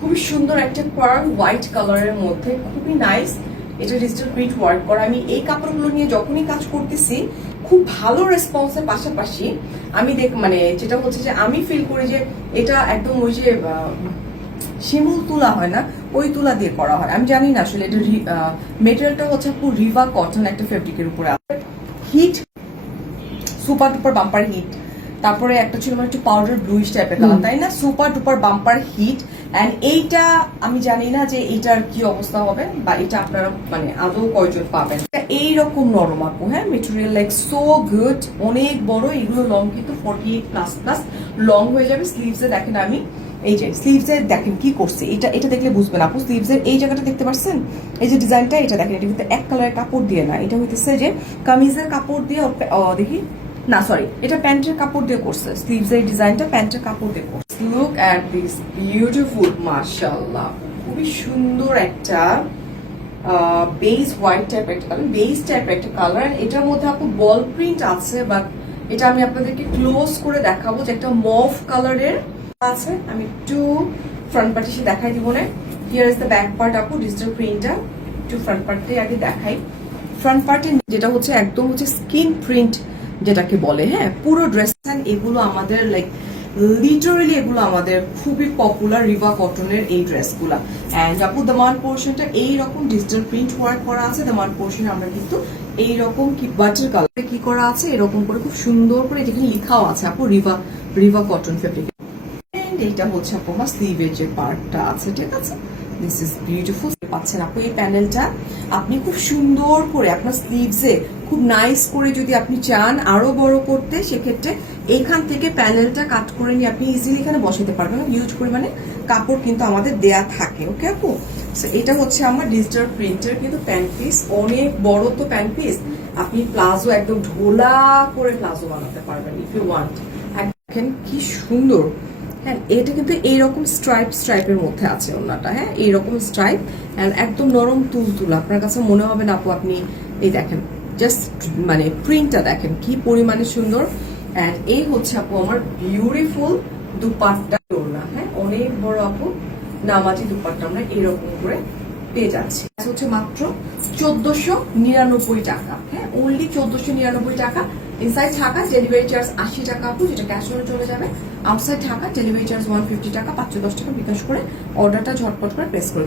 খুবই সুন্দর একটা পার্ল হোয়াইট কালারের মধ্যে, খুবই নাইস। এটা ডিজিটাল প্রিন্ট ওয়ার্ক করা। আমি এই কাপড়গুলো নিয়ে যখনই কাজ করতেছি খুব ভালো রেসপন্সের পাশাপাশি আমি মানে যেটা হচ্ছে যে আমি ফিল করি যে এটা একদম ওই যে শিমুল তুলা হয় না, ওই তুলা দিয়ে করা হয়। আমি জানি না আসলে এটা মেটেরিয়ালটা হচ্ছে পুরো রিভা কটন একটা ফেব্রিকের উপরে আছে। Hit super duper bumper hit. তারপরে একটা ছিল মানে একটু পাউডার ব্লুইশ টাইপের কালার, তাই না? Super duper bumper hit. And এইটা আমি জানি না যে এটার কি অবস্থা হবে বা এটা আপনারা মানে আদৌ কয়জন পাবেন। এইরকম নরম আপু, হ্যাঁ, মেটেরিয়াল লাইক সো গুড, অনেক বড়। এগুলো লং কিন্তু 48++ লং হয়ে যাবে। স্লিভসে দেখেন আমি এই যে স্লিভসে দেখেন কি করছে, এটা দেখলে বুঝবেন আপু। স্লিভসের এই জায়গাটা দেখতে পাচ্ছেন, এই যে ডিজাইনটা, এটা দেখেন, এটা কিন্তু এক কালারের কাপড় দিয়ে না, এটা হইতেছে যে কামিজের কাপড় দিয়ে দেখি না, সরি, এটা প্যান্টের কাপড় দিয়ে করছে। স্লিভস এর ডিজাইনটা প্যান্টের কাপড় দিয়ে করছে। লুক এট দিস বিউটিফুল, মাশাআল্লাহ, খুবই সুন্দর একটা বেজ হোয়াইট টাইপের একটা কালার, বেজ টাইপের একটা কালার। এটার মধ্যে আপু বল প্রিন্ট আছে, বাট এটা আমি আপনাদেরকে ক্লোজ করে দেখাবো যে একটা মভ কালারের আছে। আমি একটু ফ্রন্ট পার্ট এসে দেখাই দিব না। Here is the back part আপু, ডিজিটাল প্রিন্টটা একটু ফ্রন্ট পার্টে আগে দেখাই। ফ্রন্ট পার্টে যেটা হচ্ছে একদম হচ্ছে স্কিন প্রিন্ট যেটাকে বলে, হ্যাঁ, পুরো ড্রেস। এগুলো আমাদের লাইক লিটারালি এগুলো আমাদের খুবই পপুলার রিভা কটনের এই ড্রেসগুলো। অ্যান্ড আপু দামান পোর্শনটা এইরকম ডিজিটাল প্রিন্ট ওয়ার্ক করা আছে। দামান পোর্শনে আমরা কিন্তু এইরকম কি বাটার কালারে কি করা আছে, এরকম করে খুব সুন্দর করে যেখানে লেখাও আছে আপু রিভা কটন ফেব্রিক। এইটা হচ্ছে আপু আমার স্লিভের যে পার্টটা আছে, ঠিক আছে। This is beautiful. পাচ্ছেন আপু এই প্যানেলটা, আপনি খুব সুন্দর করে আপনার স্লিভসে খুব নাইস করে যদি আপনি চান আরো বড় করতে, সেক্ষেত্রে এইখান থেকে প্যানেলটা কাট করে নিয়ে আপনি ইজিলি এখানে বসাতে পারবেন। ইউজ পরিমাণে কাপড় কিন্তু আমাদের দেয়া থাকে, ওকে আপু। সো এটা হচ্ছে আমার ডিজিটাল প্রিন্টের কিন্তু প্যান্ট পিস, অনেক বড় তো প্যান্ট পিস। আপনি প্লাজো একদম ঢোলা করে প্লাজো বানাতে পারবেন ইফ ইউ ওয়ান্ট। দেখেন কি সুন্দর, হ্যাঁ, এটা কিন্তু এইরকম স্ট্রাইপের মধ্যে আছে ওনাটা, হ্যাঁ, এইরকম স্ট্রাইপ এন্ড একদম নরম তুলতুলা। আপনার কাছে মনে হবে না আপু, আপনি এই দেখেন জাস্ট মানে প্রিন্টটা দেখেন কি পরিমাণে সুন্দর। এন্ড এই হচ্ছে আপু আমার বিউটিফুল দুপাট্টা ওড়না, হ্যাঁ, অনেক বড় আপু নামাজি দুপাট্টা আমরা এরকম করে পেয়ে যাচ্ছি। হচ্ছে মাত্র 1499 টাকা, হ্যাঁ, অনলি 1499 টাকা। ইনসাইড ঢাকা ডেলিভারি চার্জ 80 টাকা আপু, যেটা ক্যাশ অনে চলে যাবে। আউটসাইড ঢাকা ডেলিভারি চার্জ 150 টাকা, 510 টাকা বিকাশ করে অর্ডারটা ঝটপট করে প্লেস করে